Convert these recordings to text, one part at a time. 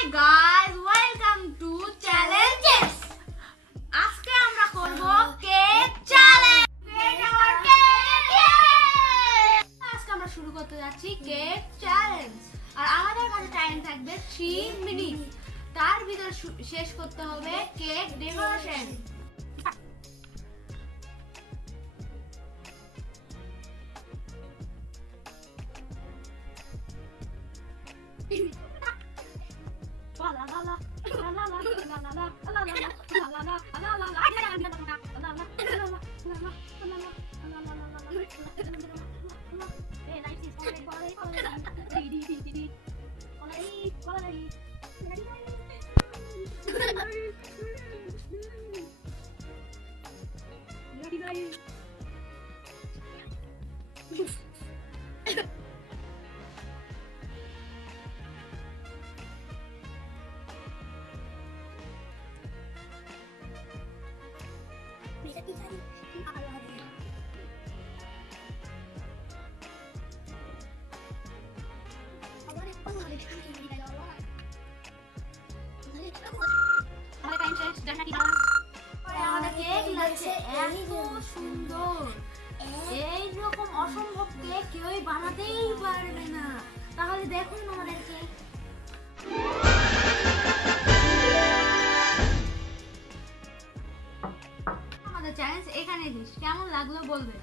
Hi guys, welcome to Challenges. আজকে আমরা করব কেক চ্যালেঞ্জ। আজকে আমরা শুরু করতে যাচ্ছি কেক চ্যালেঞ্জ। আর আমাদের কাছে টাইম থাকবে 3 মিনিট। তার ভিতর শেষ করতে হবে কেক ডেকোরেশন। এইরকম অসম্ভব কেক কেউই বানাতেই পারবে না। তাহলে দেখুন আমাদের কেক। আমাদের চ্যালেঞ্জ এখানে শেষ। কেমন লাগলো বলবেন।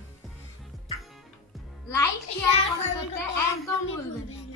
লাইক শেয়ার কমেন্ট করতে একদম ভুলবেন না।